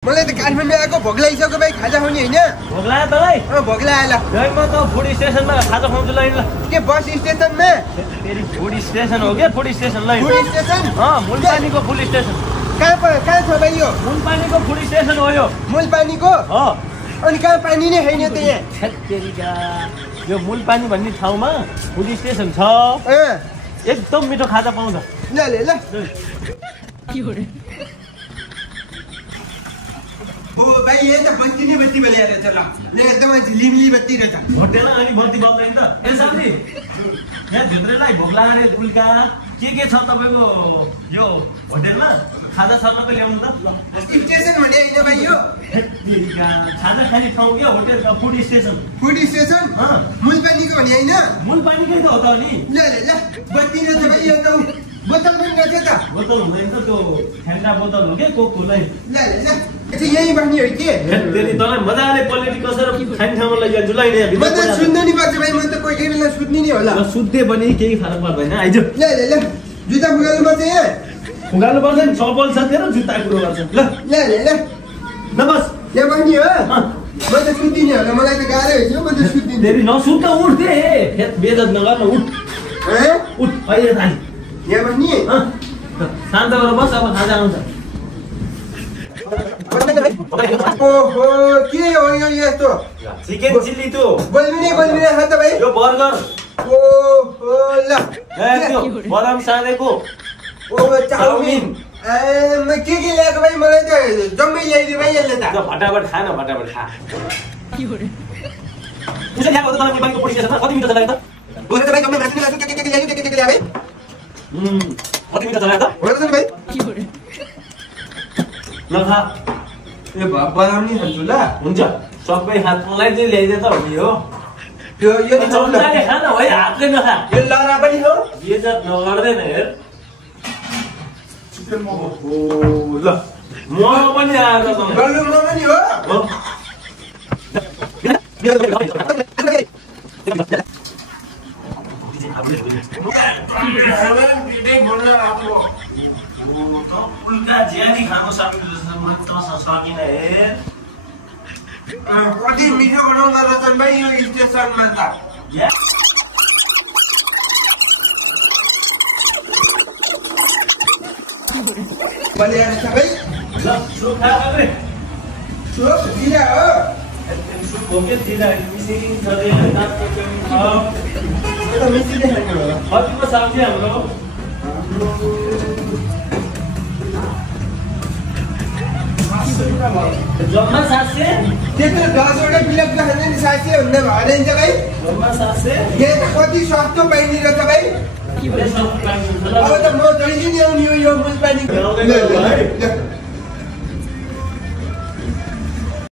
मलाई त काठमाडौँ आएको भोक लागिसक्यो भाइ खाजा खाउने हैन भोक लाग्यो तँलाई भोक लाग्यो ल म त फुड स्टेसनमा खाजा खुवाउँछु ल के बस स्टेसनमा फेरि फुड स्टेसन हो के फुड स्टेसन ल फुड स्टेसन मुलपानीको फुड स्टेसन कहाँ छ भाइ यो मुलपानीको फुड स्टेसन हो यो मुलपानीको अनि कहाँ पानी नै छैन त यहाँ यो मुलपानी भन्ने ठाउँमा फुड स्टेसन छ एकदम मिठो खाजा पाउँछ ल ल ओ भाइ यहाँ त बत्ती नै बत्ती बलिया रहेछ ल एकदम लिमली बत्ती रहेछ होटेल अनि बत्ती बल्दैन त ए साथी यहाँ भित्रलाई भोक लागेर पुल्का के छ तपाईँको यो होटेलमा खाजा सर्नको ल्याउनु त स्टेसन भने हैन भाइ यो खाजा खाने ठाउँ के होटेल फुड स्टेसन मुलपानीको भने हैन मुलपानीकै त हो त नि ल ल बत्ती रहेछ भाइ यो त बोतल पनि रहेछ त बोतल हुँदैन त त्यो ठन्डा बोतल हो के कोकको ल ल यही बस्ने हो के फेरि तँलाई मजाले क्वालिटी कसेर खाने ठाउँमा लैजान्छु ल यहाँ म त सुत्नु नि पर्छ भाइ म त कोही बेला सुत्ने नि होला सुत्दै पनि केही फरक पर्दैन आइज ल जुत्ता फुगाल्नु पर्छ यहाँ फुगाल्नु पर्छ नि चप्पल छ तेरो जुत्ता कुरो गर्छ ल नबस यहाँ बस्ने हो म त सुत्दिनँ होला मलाई त गाह्रो हुन्छ म त सुत्दिनँ फेरि नसुत उठ दे बेइज्जत नगर न उठ उठ अहिले थाली यहाँ बस्ने शान्त भएर बस अब खाजा आउँछ ओहो के हो यो यस्तो चिकन चिल्ली त्यो बोल्बिने खा त भाइ यो बर्गर ओहो ल त्यो बदाम सानेको चाउमिन म के ल्याएको भाइ मलाई त जम्मै ल्याइदियो भाइ यसले त फटाफट खा न फटाफट खा त्यसै ल्याएको त तँलाई मुलपानीको पुलिस स्टेसनमा कति मिटर चलायो त बोले त भाइ जम्मै भाँच्ने लाग्यो के ल्यायो भाइ कति मिटर चलायो त हो त भाइ ल खा ए बदाम नि खान्छु ल हुन्छ सबै खा तँलाई चाहिँ ल्याइदिए त हो नि हो यो चम्चाले खा न है हातले नखा यो लरा पनि हो बेइज्जत नगर्दैन हेर ल मोमो पनि आएर गल्लु मोमो पनि हो उल्का ज्यादै खानु सकिन हेर कति मिठो बनाउँदो रहेछन् भाइ यो स्टेसनमा त बलिया रहेछ भाइ ल सुप खा रे सुप जिरा हो सुप हो के जिरा मिसिङ छ रे तातो यो त मिसिङ देखाएको होला कतिको सब्जी हाम्रो जम्मा 700 त्यत्रो 10 वटा प्लेट खाने नि 700 भन्दा भएन नि भाइ जम्मा 700 यहाँ त कति सस्तो पाइने रहेछ भाइ अब त म जहिले नि आउने हो यो मुलपानी